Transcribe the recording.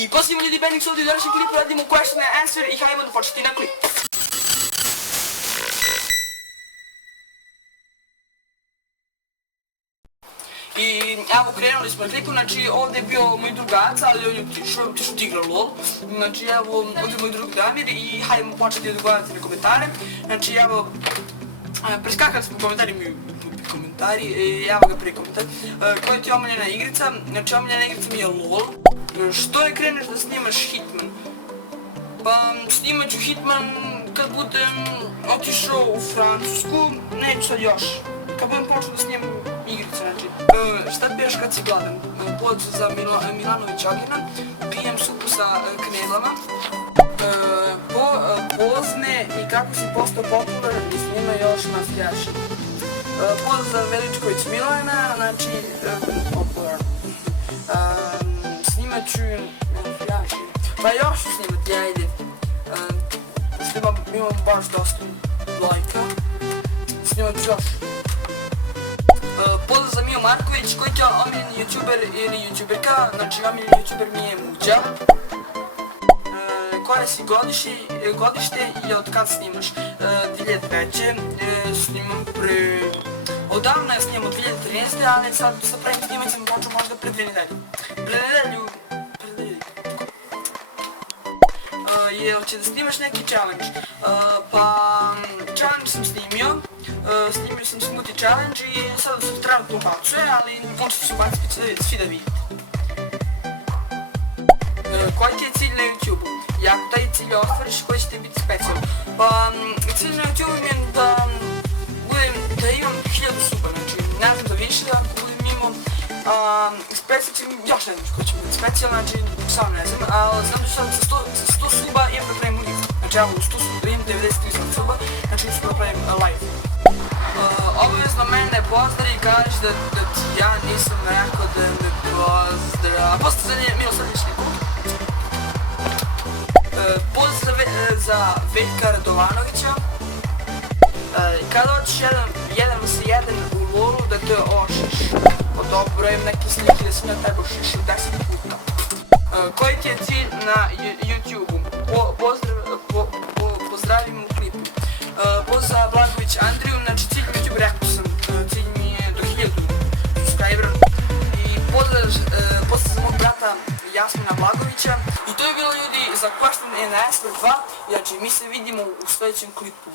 I pozivamo ljudi Benix ovdje u današnjem klipu, radimo question and answer i hajmo da početi na klip. I evo krenuli smo na klipu, znači ovdje je bio moj drugac, ali on je otišao da igra LOL. Znači evo ovdje je moj drug Damir i hajdemo početi da odgovarati na komentare. Znači evo, preskakali smo komentari i evo ga prije komentar. Koja ti je omiljena igrica? Znači omiljena igrica mi je LOL. Što ne kreneš da snimaš Hitman? Pa snimat ću Hitman kad budem otišao u Francusku, neću sad još. Kad budem počeo da snimam igrice, znači. Šta piješ kad si gladan? Plod za Milanović Agina, pijem supu sa knedlama. Pozne i kako si postao popularan i snima još mafijaša. Pozdrav Veličković Milana, znači popularan. Snimat ću mafijaši. Pa još ću snimati, ajde. Što imam baš dosta lajka. Snimat ću još. Pozdrav za Mio Marković, koji je omiljeni youtuber ili youtuberka, znači omiljeni youtuber mi je Muđa. Koje si godište i od kad snimaš? 2003. Snimam pre... Odavno ja snimam od 2013. ali sad sa pravim snimanjem sam počeo možda pre 2 nedelje. Pre nedelju... Jel će da snimaš neki challenge? Pa... Challenge sam snimio. Snimio sam Smoothie Challenge i sada se trenutno ubacuje, ali on će se ubaciti svi da vidite. Koji ti je cilj na YouTube-u? I ako taj cilj ostvariš, koji će ti biti specijalno? Pa, cilj na YouTube-u je da imam 1000 suba, znači ne znam da više, ako budem imao specijalno će mi, još ne znam koji će mi biti specijalno, znači sam ne znam, ali znam da ću sad sa 100 suba imam da pravim live. Znači evo u 100 suba imam 93 suba, znači ću da pravim live. Obavezno mene pozdravi i kaži da ti ja nisam rekao da me pozdrav. A posle za Miloslav Mišniku. Pozdrav za Veljka Radovanovića. Kada hoćeš 1v1 u LOL-u da te ošiš. Pa dobro, imam neke slike da sam ja tebe ošišao 10 puta. Koji ti je cilj na YouTube-u? Pozdravim u klipu. Pozdrav Blagović Andriju, znači cilj na YouTube rekao sam, cilj mi je do 1000 subscribera. I pozdrav za mog brata Jasmina Blagovića. I to je bilo ljudi za question and answer 2, znači mi se vidimo u sljedećem klipu.